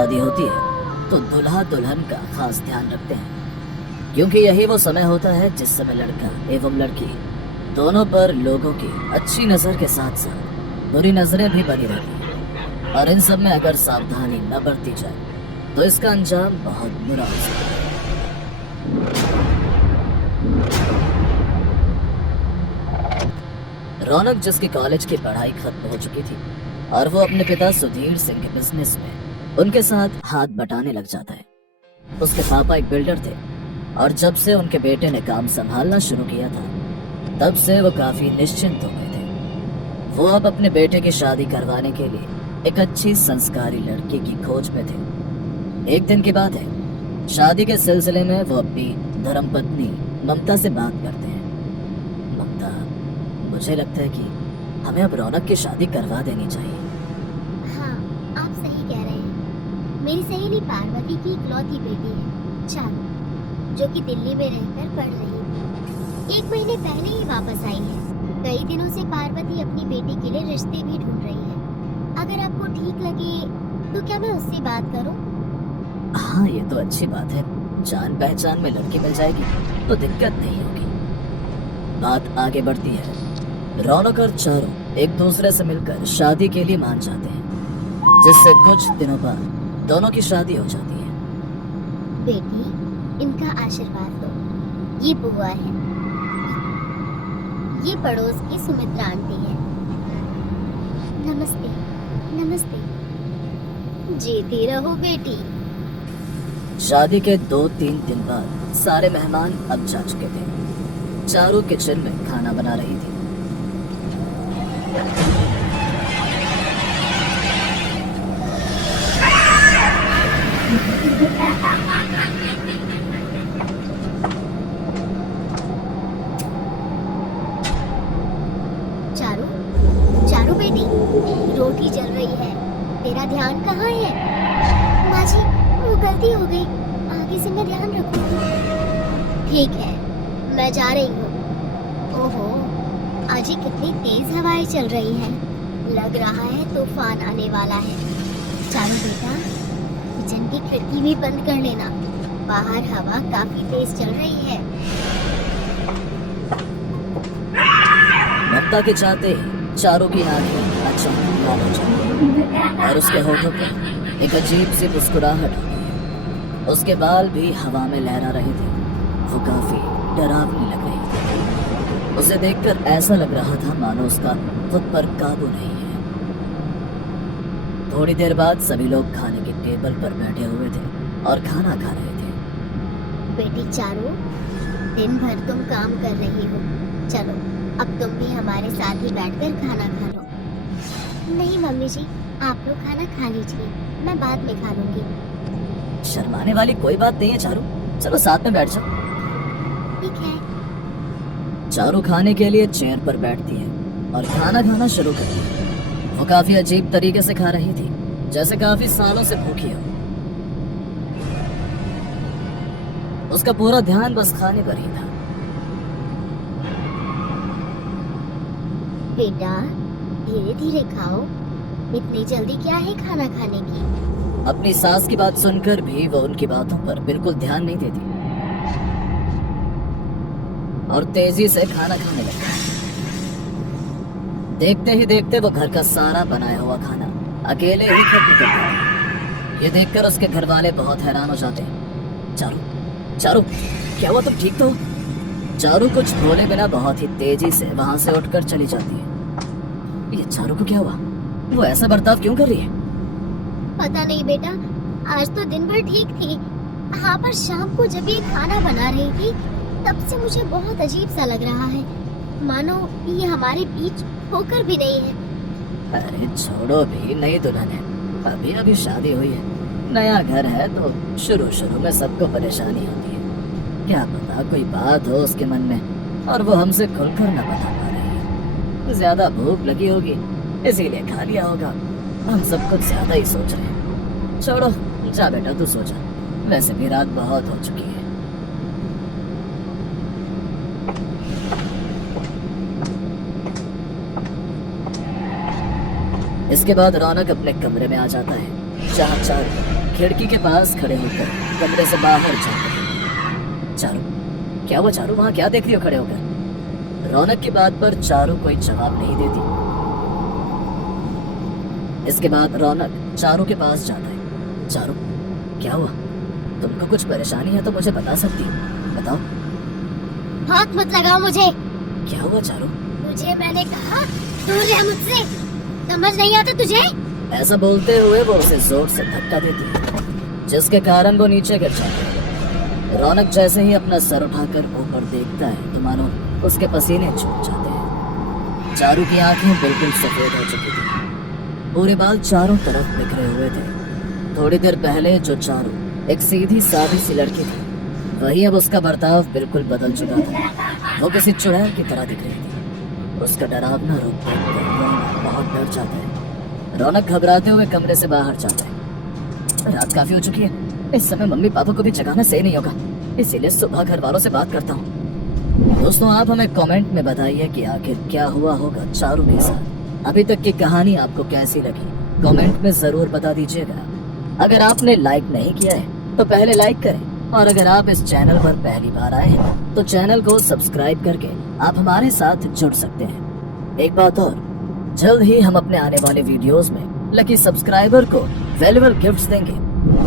शादी होती है तो दूल्हा दुल्हन का खास ध्यान रखते हैं, क्योंकि यही वो समय होता है जिस समय लड़का एवं लड़की दोनों पर लोगों की अच्छी नजर के साथ साथ बुरी नजरें भी बनी रहती हैं। और इन सब में अगर सावधानी न बरती जाए तो इसका अंजाम बहुत बुरा हो सकता है। रौनक, जिसकी कॉलेज की पढ़ाई खत्म हो चुकी थी और वो अपने पिता सुधीर सिंह के बिजनेस में उनके साथ हाथ बटाने लग जाता है। उसके पापा एक बिल्डर थे और जब से उनके बेटे ने काम संभालना शुरू किया था तब से वो काफी निश्चिंत हो गए थे। वो अब अपने बेटे की शादी करवाने के लिए एक अच्छी संस्कारी लड़की की खोज में थे। एक दिन की बात है, शादी के सिलसिले में वो अपनी धर्मपत्नी ममता से बात करते हैं। ममता, मुझे लगता है कि हमें अब रौनक की शादी करवा देनी चाहिए। हाँ, आप सही कह रहे हैं। मेरी सहेली पार्वती की इकलौती बेटी है चारू, जो कि दिल्ली में रहकर पढ़ रही थी। 1 महीने पहले ही वापस आई है। कई दिनों से पार्वती अपनी बेटी के लिए रिश्ते भी ढूंढ रही है। अगर आपको ठीक लगे तो क्या मैं उससे बात करूं? हाँ, ये तो अच्छी बात है। जान पहचान में लड़की मिल जाएगी तो दिक्कत नहीं होगी। बात आगे बढ़ती है। रौनक और चारू एक दूसरे से मिलकर शादी के लिए मान जाते हैं, जिससे कुछ दिनों बाद दोनों की शादी हो जाती है। बेटी, इनका आशीर्वाद लो। ये बुआ है, ये पड़ोस की सुमित्रा आंटी है। नमस्ते। नमस्ते। जीती रहो बेटी। शादी के 2-3 दिन बाद सारे मेहमान अब जा चुके थे। चारू किचन में खाना बना रही थी। चारू, चारू बेटी, रोटी जल रही है। तेरा ध्यान कहाँ है? माँ जी, वो गलती हो गई। आगे से मैं ध्यान रखूंगी। ठीक है, मैं जा रही हूँ। ओहो, आज ही कितनी तेज हवाएं चल रही हैं। लग रहा है तूफान आने वाला है। चारू बेटा, किचन की खिड़की भी बंद कर लेना। बाहर हवा काफी तेज चल रही है। ममता के चाहते ही चारू की आंखें अचानक लाल हो जाती और उसके होठों पर एक अजीब सी मुस्कुराहट होती है। उसके बाल भी हवा में लहरा रहे थे। वो काफी डरावनी लग रही थी। उसे देखकर ऐसा लग रहा था मानो उसका खुद पर काबू नहीं है। थोड़ी देर बाद सभी लोग खाने की टेबल पर बैठे हुए थे और खाना खा रहे थे। बेटी चारू, दिन भर तुम काम कर रही हो। चलो, अब तुम भी हमारे साथ ही बैठकर खाना खा लो। नहीं मम्मी जी, आप लोग खाना खा लीजिए, मैं बाद में खा लूंगी। शर्माने वाली कोई बात नहीं है चारू, चलो साथ में बैठ जाओ। ठीक है। चारू खाने के लिए चेयर पर बैठती है और खाना खाना शुरू करती है। वो काफी अजीब तरीके से खा रही थी, जैसे काफी सालों से भूखी हो। उसका पूरा ध्यान बस खाने पर ही था। बेटा, धीरे धीरे खाओ। इतनी जल्दी क्या है खाना खाने की? अपनी सास की बात सुनकर भी वो उनकी बातों पर बिल्कुल ध्यान नहीं देती और तेजी से खाना खाने लगती। देखते ही देखते वो घर का सारा बनाया हुआ खाना अकेले ही खत्म कर देती। ये देखकर उसके घर वाले बहुत हैरान हो जाते हैं। चारू, चारू, क्या हुआ? तुम ठीक तो हो? चारू कुछ बोले बिना बहुत ही तेजी से वहां से उठकर चली जाती है। ये चारू को क्या हुआ? वो ऐसा बर्ताव क्यों कर रही है? पता नहीं बेटा, आज तो दिन भर ठीक थी। हाँ, पर शाम को जब ये खाना बना रही थी तब से मुझे बहुत अजीब सा लग रहा है, मानो ये हमारे बीच होकर भी नहीं है। अरे छोड़ो भी, नई दुल्हन है, अभी अभी शादी हुई है, नया घर है तो शुरू शुरू में सबको परेशानी होती है। क्या पता कोई बात हो उसके मन में और वो हमसे खुलकर न बता पा रही है। ज्यादा भूख लगी होगी इसीलिए खा लिया होगा। हम सब कुछ ज्यादा ही सोच रहे हैं। छोड़ो, जा बेटा तू सो जा, वैसे भी रात बहुत हो चुकी है। इसके बाद रौनक अपने कमरे में आ जाता है, जहाँ चारू खिड़की के पास खड़े होकर कमरे से बाहर जाते हैं। चारू, क्या हुआ चारू, वहां क्या देख रही हो खड़े होकर? रौनक की बात पर चारू कोई जवाब नहीं देती। इसके बाद रौनक चारू के पास जाता है। चारू, क्या हुआ? तुमको कुछ परेशानी है तो मुझे बता सकती हो, बताओ। हाथ मत लगाओ मुझे। क्या हुआ चारू? तुझे मैंने कहा दूर रह मुझसे, समझ नहीं आता तुझे? ऐसा बोलते हुए वो उसे जोर से धक्का देती है, जिसके कारण वो नीचे गिर जाता है। रौनक जैसे ही अपना सर उठाकर ऊपर देखता है तो मानो उसके पसीने छूट जाते हैं। चारू की आंखें बिल्कुल सफेद हो चुकी थी, पूरे बाल चारों तरफ बिखरे हुए थे। थोड़ी देर पहले जो चारू एक सीधी सादी सी लड़की थी, वही अब उसका बर्ताव बिल्कुल बदल चुका था। वो किसी चुड़ैल की तरह दिख रही थी। उसका डरावना रूप देखकर रौनक बहुत डर जाता है। रौनक घबराते हुए कमरे से बाहर जाता है। रात काफी हो चुकी है, इस समय मम्मी पापा को भी जगाना सही नहीं होगा, इसीलिए सुबह घर वालों से बात करता हूँ। दोस्तों, आप हमें कमेंट में बताइए कि आखिर क्या हुआ होगा चारू के साथ। अभी तक की कहानी आपको कैसी लगी, कमेंट में जरूर बता दीजिएगा। अगर आपने लाइक नहीं किया है तो पहले लाइक करें, और अगर आप इस चैनल पर पहली बार आए हैं तो चैनल को सब्सक्राइब करके आप हमारे साथ जुड़ सकते हैं। एक बात और, जल्द ही हम अपने आने वाले वीडियोस में लकी सब्सक्राइबर को वैल्यूएबल गिफ्ट्स देंगे,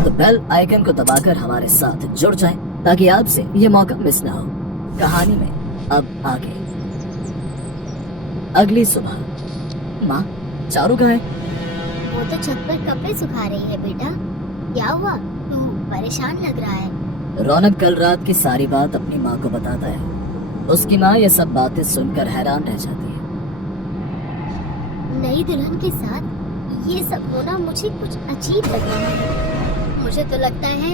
तो बेल आइकन को दबाकर हमारे साथ जुड़ जाएं ताकि आपसे ये मौका मिस ना हो। कहानी में अब आगे। अगली सुबह। माँ, चारू कहाँ है? वो तो छत पर कपड़े सुखा रही है बेटा। क्या हुआ, तू परेशान लग रहा है? रौनक कल रात की सारी बात अपनी माँ को बताता है। उसकी माँ ये सब बातें सुनकर हैरान रह जाती है। नई दुल्हन के साथ ये सब होना मुझे कुछ अजीब लग रहा है। मुझे तो लगता है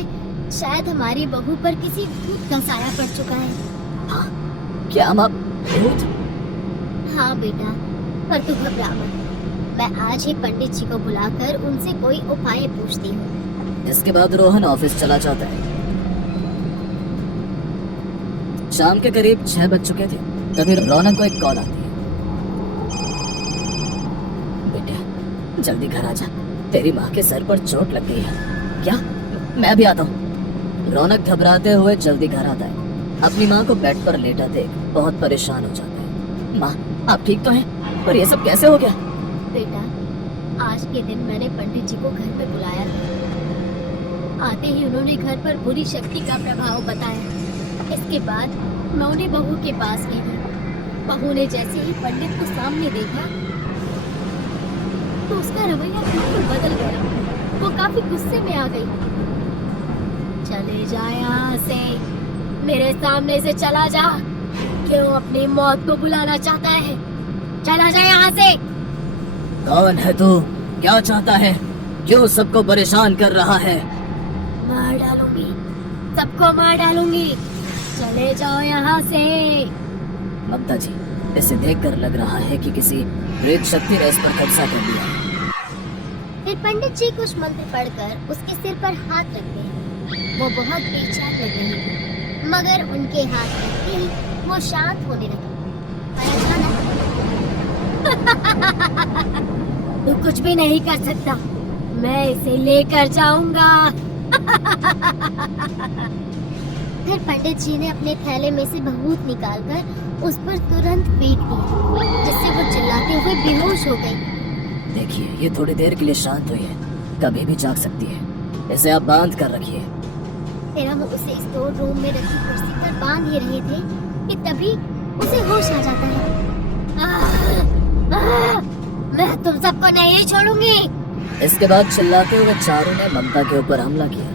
शायद हमारी बहू पर किसी भूत का साया पड़ चुका है। हाँ, क्या माँ? भूत? हाँ बेटा, पर तू घबरा मत। मैं आज ही पंडित जी को बुलाकर उनसे कोई उपाय पूछती हूँ। इसके बाद रोहन ऑफिस चला जाता है। शाम के करीब 6 बज चुके थे, तभी रौनक को एक कॉल आती है। बेटा, जल्दी घर आ जा, तेरी माँ के सर पर चोट लग गई है। क्या? मैं भी आता हूँ। रौनक घबराते हुए जल्दी घर आता है। अपनी माँ को बेड पर लेटा देख बहुत परेशान हो जाता है। माँ, आप ठीक तो हैं? पर ये सब कैसे हो गया? बेटा, आज के दिन मैंने पंडित जी को घर पे बुलाया था। आते ही उन्होंने घर पर बुरी शक्ति का प्रभाव बताया। इसके बाद मैं उन्हें बहू के पास ले गई। बहू ने जैसे ही पंडित को सामने देखा तो उसका रवैया बिल्कुल बदल गया। वो काफी गुस्से में आ गई। चले जा यहाँ से, मेरे सामने से चला जा। क्यों अपनी मौत को बुलाना चाहता है? चला जा यहाँ से। कौन है तू? क्या चाहता है? क्यों सबको परेशान कर रहा है? मार डालूंगी, सबको मार डालूंगी। चले जाओ यहाँ से। ममता जी, इसे देखकर लग रहा है कि किसी प्रेत शक्ति ने इस पर कब्जा कर लिया है। फिर पंडित जी कुछ मंत्र पढ़कर उसके सिर पर हाथ रखते हैं। वो बहुत बेचैन लग रही थी, मगर उनके हाथ रखते ही वो शांत होने लगी। तू कुछ भी नहीं कर सकता, मैं इसे लेकर जाऊंगा। फिर पंडित जी ने अपने थैले में से भभूत निकालकर उस पर तुरंत फेंक दिया, जिससे वो चिल्लाते हुए बेहोश हो गई। देखिए, ये थोड़ी देर के लिए शांत हुई है, कभी भी जाग सकती है। इसे आप बांध कर रखिए। फिर हम उसे स्टोर रूम में रखी कुर्सी पर बांध ही रहे थे कि तभी उसे होश आ जाता है। मैं तुम सबको नहीं छोड़ूंगी। इसके बाद चिल्लाते हुए चारू ने ममता के ऊपर हमला किया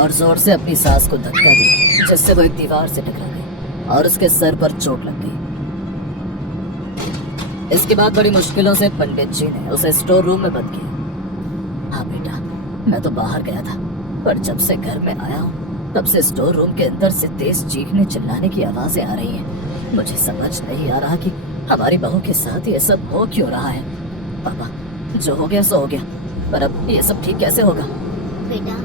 और जोर से अपनी सास को धक्का दिया, जिससे वो एक दीवार से टकरा गई और उसके सर पर चोट लग गई। इसके बाद बड़ी मुश्किलों से पंडित जी ने उसे स्टोर रूम में बंद किया। हाँ बेटा, मैं तो बाहर गया था, पर जब से घर में आया हूँ तब से स्टोर रूम के अंदर से तेज चीखने चिल्लाने की आवाजें आ रही हैं। मुझे समझ नहीं आ रहा कि हमारी बहू के साथ ये सब हो क्यों रहा है। पापा, जो हो गया सो हो गया, पर अब ये सब ठीक कैसे होगा? बेटा,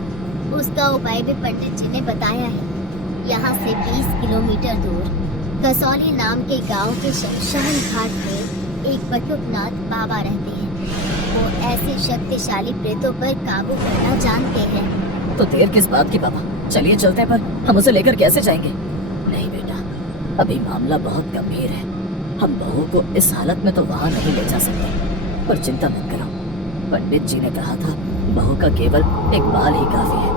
उसका उपाय भी पंडित जी ने बताया है। यहाँ से 20 किलोमीटर दूर कसौली नाम के गांव के शमशान घाट में एक बटुकनाथ बाबा रहते हैं। वो ऐसे शक्तिशाली प्रेतों पर काबू करना जानते हैं। तो देर किस बात की पापा, चलिए चलते हैं, पर हम उसे लेकर कैसे जाएंगे? नहीं बेटा, अभी मामला बहुत गंभीर है। हम बहू को इस हालत में तो वहाँ नहीं ले जा सकते। पर चिंता मत करो, पंडित जी ने कहा था बहू का केवल एक बाल ही काफी है,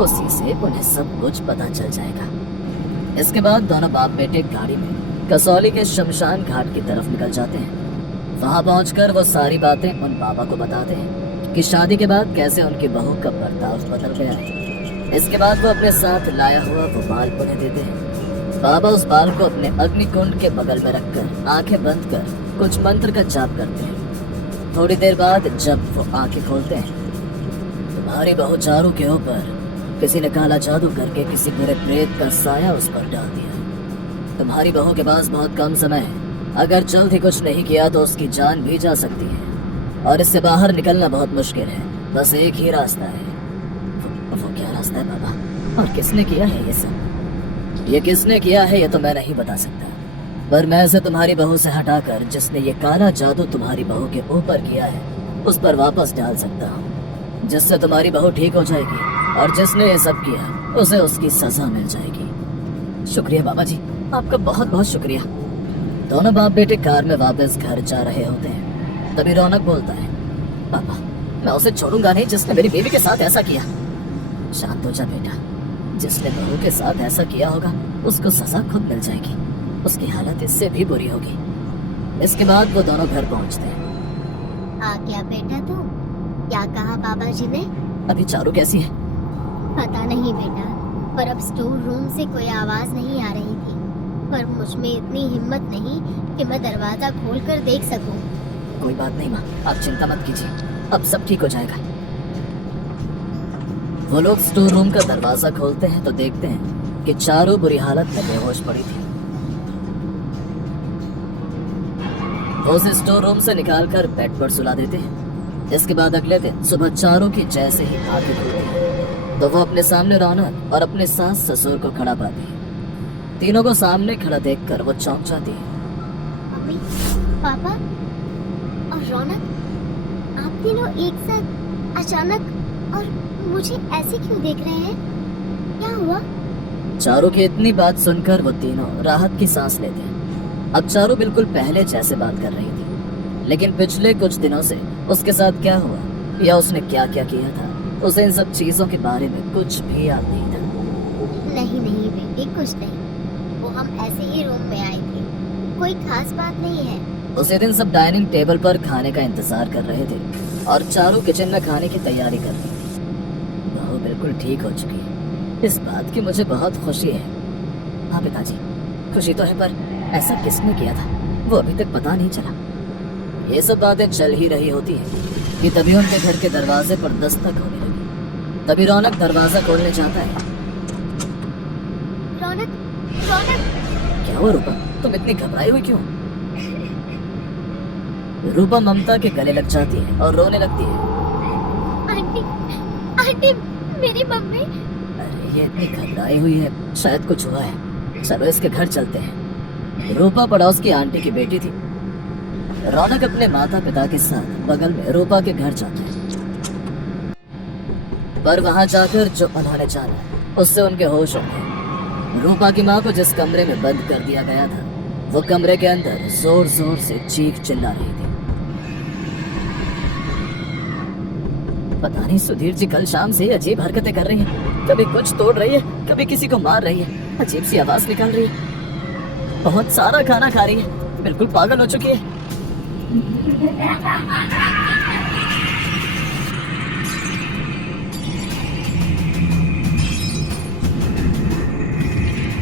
उसी से उन्हें सब कुछ पता चल जाएगा। इसके बाद दोनों बाप बेटे गाड़ी में कसौली के शमशान घाट की तरफ निकल जाते हैं। वहाँ पहुंचकर वो सारी बातें उन बाबा को बताते हैं कि शादी के बाद कैसे उनकी बहू का बर्ताव बदल गया है। इसके बाद वो अपने साथ लाया हुआ वो बाल उन्हें देते हैं। बाबा उस बाल को अपने अग्निकुंड के बगल में रखकर आंखें बंद कर कुछ मंत्र का जाप करते हैं। थोड़ी देर बाद जब वो आंखें खोलते हैं, तुम्हारी बहू चारू के ऊपर किसी ने काला जादू करके किसी बुरे प्रेत का साया उस पर डाल दिया। तुम्हारी बहू के पास बहुत कम समय है, अगर जल्द ही कुछ नहीं किया तो उसकी जान भी जा सकती है और इससे बाहर निकलना बहुत मुश्किल है। बस एक ही रास्ता है। वो क्या रास्ता है बाबा, और किसने किया है ये सब? ये किसने किया है ये तो मैं नहीं बता सकता, पर मैं इसे तुम्हारी बहू से हटाकर जिसने ये काला जादू तुम्हारी बहू के ऊपर किया है उस पर वापस डाल सकता हूँ, जिससे तुम्हारी बहू ठीक हो जाएगी और जिसने ये सब किया उसे उसकी सजा मिल जाएगी। शुक्रिया बाबा जी, आपका बहुत बहुत शुक्रिया। दोनों बाप बेटे कार में वापस घर जा रहे होते हैं। तभी रौनक बोलता है, पापा मैं उसे छोड़ूंगा नहीं जिसने मेरी बेबी के साथ ऐसा किया। शांत हो जा बेटा, जिसने बहू के साथ ऐसा किया होगा उसको सजा खुद मिल जाएगी, उसकी हालत इससे भी बुरी होगी। इसके बाद वो दोनों घर पहुंचते हैं। आ क्या बेटा तू, क्या कहा बाबा जी ने? अभी चारू कैसी है? पता नहीं बेटा, पर अब स्टोर रूम से कोई आवाज नहीं आ रही थी, पर मुझ में इतनी हिम्मत नहीं कि मैं दरवाजा खोलकर देख सकूं। कोई बात नहीं माँ, आप चिंता मत कीजिए, अब सब ठीक हो जाएगा। वो लोग स्टोर रूम का दरवाजा खोलते हैं तो देखते हैं कि चारू बुरी हालत में बेहोश पड़ी थी। वो उसे स्टोर रूम से निकालकर बेड पर सुला देते हैं। इसके बाद अगले दिन सुबह चारू की जैसे ही आंखें खुलती हैं तो वो अपने सामने रौनक और अपने सास ससुर को खड़ा पाती है। तीनों को सामने खड़ा देखकर वो चौंक जाती है। मम्मी, पापा और रौनक, आप तीनों एक साथ अचानक और मुझे ऐसे क्यों देख रहे हैं? क्या हुआ? चारू की इतनी बात सुनकर वो तीनों राहत की सांस लेते हैं। अब चारू बिल्कुल पहले जैसे बात कर रही थी, लेकिन पिछले कुछ दिनों से उसके साथ क्या हुआ या उसने क्या क्या किया था, उसे इन सब चीजों के बारे में कुछ भी याद नहीं था। नहीं नहीं बेटी, कुछ नहीं, वो हम ऐसे ही रूम में आए थे, कोई खास बात नहीं है। उसी दिन सब डाइनिंग टेबल पर खाने का इंतजार कर रहे थे और चारू किचन में खाने की तैयारी कर रही थी। बहू बिल्कुल ठीक हो चुकी है, इस बात की मुझे बहुत खुशी है। हाँ पिताजी, खुशी तो है, पर ऐसा किसने किया था वो अभी तक पता नहीं चला। ये सब बातें चल ही रही होती है कि तभी उनके घर के दरवाजे पर दस्तक होने लगी। तभी रौनक दरवाजा खोलने जाता है। रौनक, रौनक! क्या हुआ रूपा, तुम इतनी घबराई हुई क्यों? रूपा ममता के गले लग जाती है और रोने लगती है। आंटी, आंटी, मेरी मम्मी! अरे ये इतनी घबराई हुई है, शायद कुछ हुआ है, चलो इसके घर चलते हैं। रूपा पड़ोस की आंटी की बेटी थी। रौनक अपने माता पिता के साथ बगल में रूपा के घर जाता है, पर वहां जाकर जो उन्होंने जाना उससे उनके होश उड़ गए। रूपा की माँ को जिस कमरे में बंद कर दिया गया था वो कमरे के अंदर जोर जोर से चीख चिल्ला रही थी। पता नहीं सुधीर जी कल शाम से अजीब हरकतें कर रही हैं, कभी कुछ तोड़ रही है, कभी किसी को मार रही है, अजीब सी आवाज निकाल रही है, बहुत सारा खाना खा रही है, बिल्कुल पागल हो चुकी है।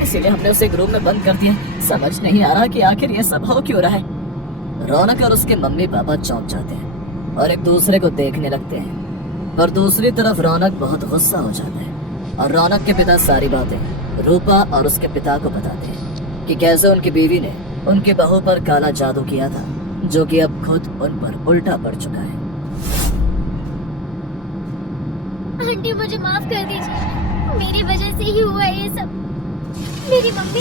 इसीलिए हमने उसे एक रूम में बंद कर दिया। समझ नहीं आ रहा कि आखिर ये सब हो क्यों रहा है। रौनक और उसके मम्मी पापा चौंक जाते हैं और एक दूसरे को देखने लगते हैं, पर दूसरी तरफ रौनक बहुत गुस्सा हो जाता है और रौनक के पिता सारी बातें रूपा और उसके पिता को बताते हैं कि कैसे उनकी बीवी ने उनकी बहू पर काला जादू किया था, जो कि अब खुद उन पर उल्टा पड़ चुका है। आंटी, मुझे माफ कर दीजिए, मेरी वजह से ही हुआ ये सब। मेरी मम्मी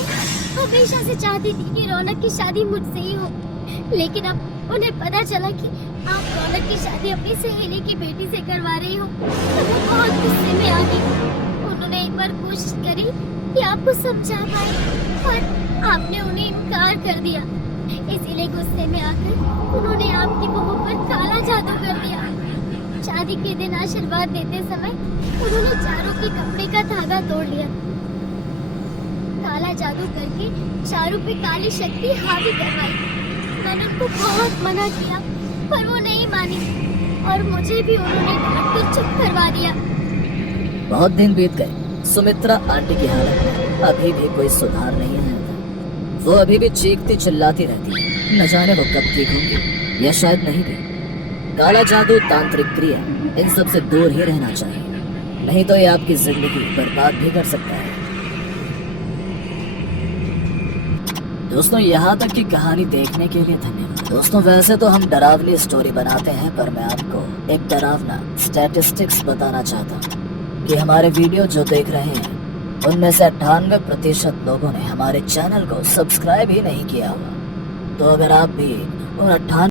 हमेशा से चाहती थी कि रौनक की शादी मुझसे ही हो, लेकिन अब उन्हें पता चला कि आप रौनक की शादी अपनी सहेली की बेटी से करवा रही हो तो वो बहुत गुस्से में आ गई। उन्होंने एक बार कोशिश करी कि आपको समझा पाए पर आपने उन्हें इनकार कर दिया। इसीलिए गुस्से में आकर उन्होंने आपकी बहू पर काला जादू कर दिया। शादी के दिन आशीर्वाद देते समय उन्होंने चारू के कपड़े का धागा तोड़ लिया। काला जादू करके चारू पे काली शक्ति हावी करवाई। मैंने उनको बहुत मना किया पर वो नहीं मानी और मुझे भी उन्होंने डांट कर चुप करवा दिया। बहुत दिन बीत गए। सुमित्रा आंटी की हालत में अभी भी कोई सुधार नहीं आया था। वो अभी भी चीखती चिल्लाती रहती है। न जाने वो कब ठीक होंगी या शायद नहीं भी। काला जादू, तांत्रिक क्रिया, इन सब से दूर ही रहना चाहिए, नहीं तो ये आपकी जिंदगी बर्बाद भी कर सकता है। दोस्तों, यहाँ तक की कहानी देखने के लिए धन्यवाद। दोस्तों, वैसे तो हम डरावनी स्टोरी बनाते हैं पर मैं आपको एक डरावना स्टैटिस्टिक्स बताना चाहता हूँ कि हमारे वीडियो जो देख रहे हैं उनमें से 98% लोगों ने हमारे चैनल को सब्सक्राइब ही नहीं किया हुआ। तो अगर आप भी उन 98